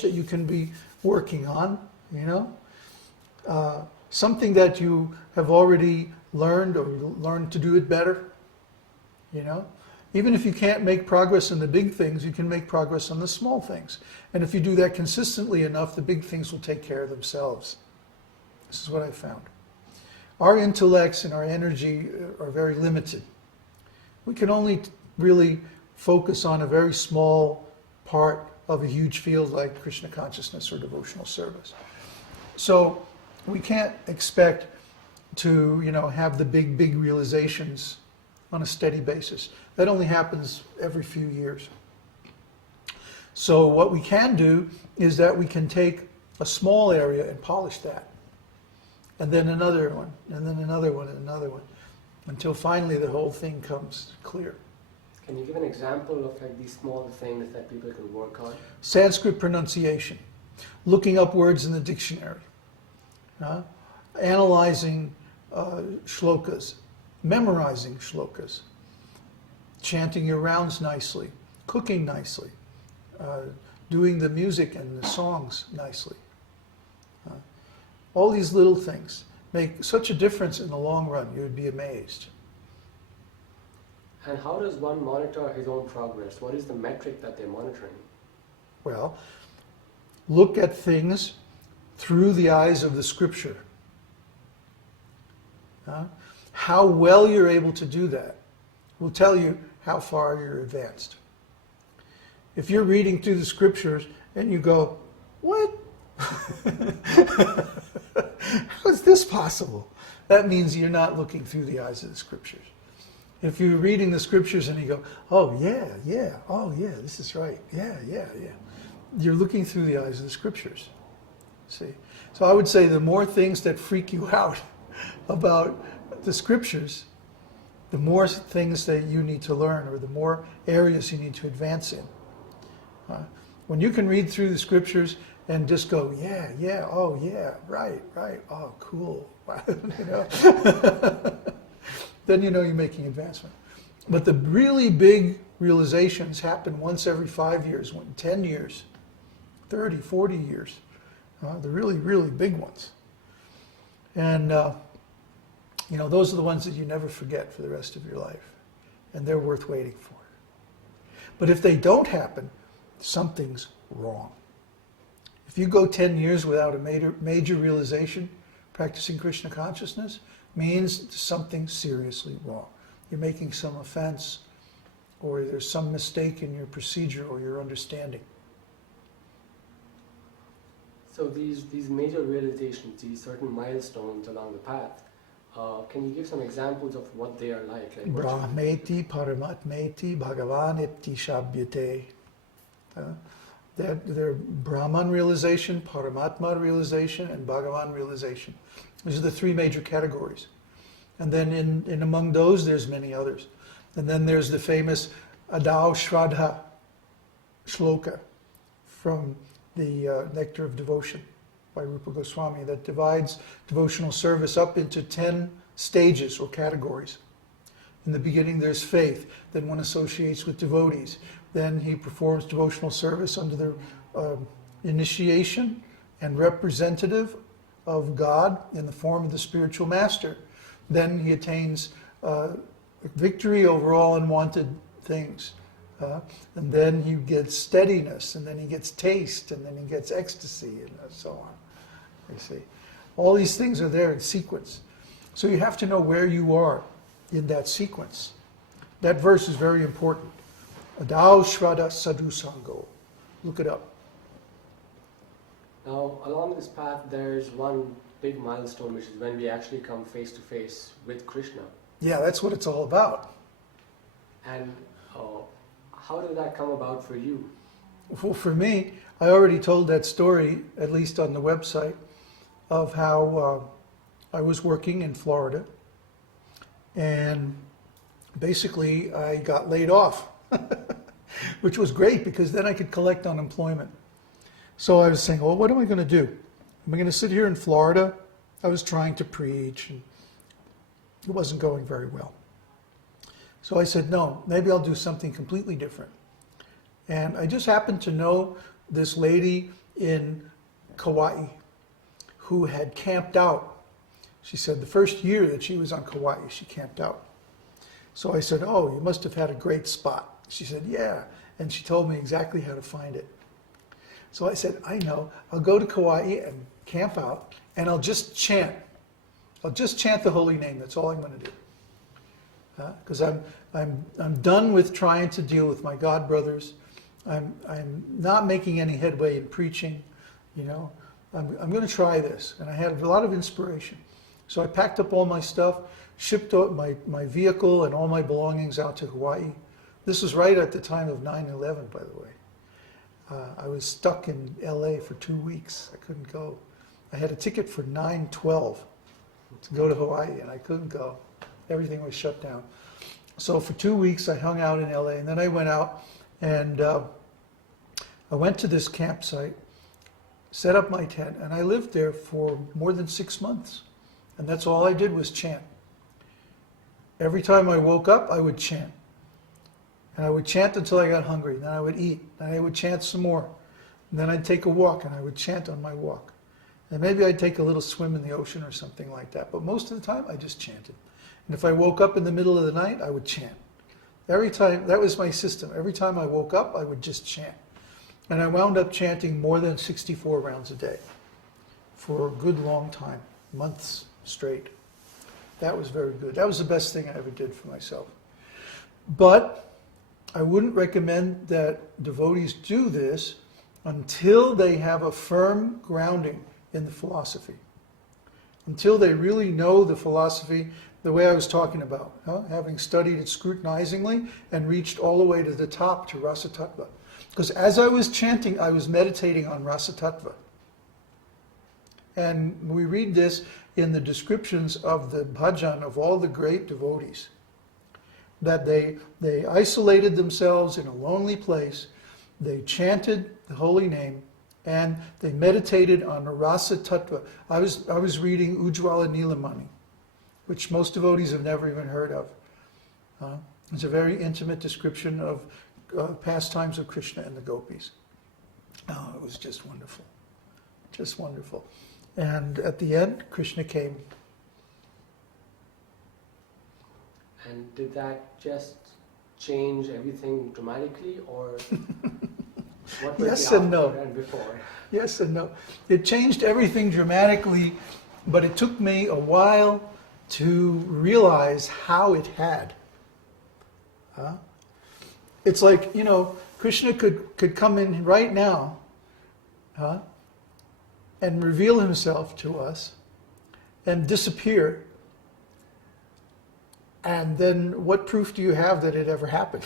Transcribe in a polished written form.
knowledge that you can be working on, you know, something that you have already learned or learned to do it better, you know. Even if you can't make progress in the big things, you can make progress on the small things. And if you do that consistently enough, the big things will take care of themselves. This is what I found. Our intellects and our energy are very limited. We can only really focus on a very small part of a huge field like Krishna consciousness or devotional service. So we can't expect to, you know, have the big realizations on a steady basis. That only happens every few years. So what we can do is that we can take a small area and polish that. And then another one, and then another one, and another one, until finally the whole thing comes clear. Can you give an example of like these small things that people can work on? Sanskrit pronunciation, looking up words in the dictionary, analyzing shlokas, memorizing shlokas, chanting your rounds nicely, cooking nicely, doing the music and the songs nicely. All these little things make such a difference in the long run, you would be amazed. And how does one monitor his own progress? What is the metric that they're monitoring? Well, look at things through the eyes of the scripture. How well you're able to do that will tell you how far you're advanced. If you're reading through the scriptures and you go, what? How is this possible? That means you're not looking through the eyes of the scriptures. If you're reading the scriptures and you go, oh yeah, oh yeah, this is right, yeah. You're looking through the eyes of the scriptures. See? So I would say the more things that freak you out about the scriptures, the more things that you need to learn, or the more areas you need to advance in. When you can read through the scriptures and just go, yeah, oh yeah, right, oh cool, you know, then you know you're making advancement. But the really big realizations happen once every 5 years, 10 years, 30, 40 years. The really big ones. And you know, those are the ones that you never forget for the rest of your life. And they're worth waiting for. But if they don't happen, something's wrong. If you go 10 years without a major realization, practicing Krishna consciousness means something seriously wrong. You're making some offense, or there's some mistake in your procedure or your understanding. So these major realizations, these certain milestones along the path, can you give some examples of what they are like? Brahmeti Paramatmeti Bhagavan Iti Shabhyate. They're Brahman realization, Paramatma realization, and Bhagavan realization. These are the three major categories. And then in among those, there's many others. And then there's the famous Adao Shraddha shloka from the Nectar of Devotion by Rupa Goswami that divides devotional service up into 10 stages or categories. In the beginning there's faith, then one associates with devotees, then he performs devotional service under the initiation and representative of God in the form of the spiritual master. Then he attains victory over all unwanted things. And then he gets steadiness, and then he gets taste, and then he gets ecstasy, and so on. You see, all these things are there in sequence. So you have to know where you are in that sequence. That verse is very important. Adao Shraddha Sadhu Sango. Look it up. Now, along this path, there's one big milestone, which is when we actually come face to face with Krishna. Yeah, that's what it's all about. And how did that come about for you? Well, for me, I already told that story, at least on the website, of how I was working in Florida, and basically I got laid off, which was great because then I could collect unemployment. So I was saying, well, what am I going to do? Am I going to sit here in Florida? I was trying to preach, and it wasn't going very well. So I said, no, maybe I'll do something completely different. And I just happened to know this lady in Kauai who had camped out. She said the first year that she was on Kauai, she camped out. So I said, oh, you must have had a great spot. She said, yeah. And she told me exactly how to find it. So I said, I know. I'll go to Kauai and camp out, and I'll just chant. I'll just chant the holy name. That's all I'm going to do. Because I'm done with trying to deal with my God brothers. I'm not making any headway in preaching. You know, I'm going to try this. And I had a lot of inspiration. So I packed up all my stuff, shipped out my vehicle and all my belongings out to Hawaii. This was right at the time of 9/11, by the way. I was stuck in LA for 2 weeks. I couldn't go. I had a ticket for 9/12 to go to Hawaii, and I couldn't go. Everything was shut down. So for 2 weeks, I hung out in LA, and then I went out, and I went to this campsite, set up my tent, and I lived there for more than 6 months. And that's all I did was chant. Every time I woke up, I would chant. And I would chant until I got hungry. Then I would eat. Then I would chant some more. And then I'd take a walk, and I would chant on my walk. And maybe I'd take a little swim in the ocean or something like that. But most of the time, I just chanted. And if I woke up in the middle of the night, I would chant. Every time, that was my system. Every time I woke up, I would just chant. And I wound up chanting more than 64 rounds a day for a good long time, months straight. That was very good. That was the best thing I ever did for myself. But I wouldn't recommend that devotees do this until they have a firm grounding in the philosophy. Until they really know the philosophy the way I was talking about, having studied it scrutinizingly and reached all the way to the top to Rasa Tattva. Because as I was chanting, I was meditating on Rasa Tattva. And we read this in the descriptions of the bhajan of all the great devotees. That they isolated themselves in a lonely place, they chanted the holy name, and they meditated on Rasa Tattva. I was reading Ujjwala Nilamani, which most devotees have never even heard of. It's a very intimate description of pastimes of Krishna and the gopis. Oh, it was just wonderful. Just wonderful. And at the end, Krishna came. And did that just change everything dramatically, or what was Yes the and no. after and before? Yes and no. It changed everything dramatically, but it took me a while to realize how it had. It's like, Krishna could come in right now and reveal himself to us and disappear. And then what proof do you have that it ever happened?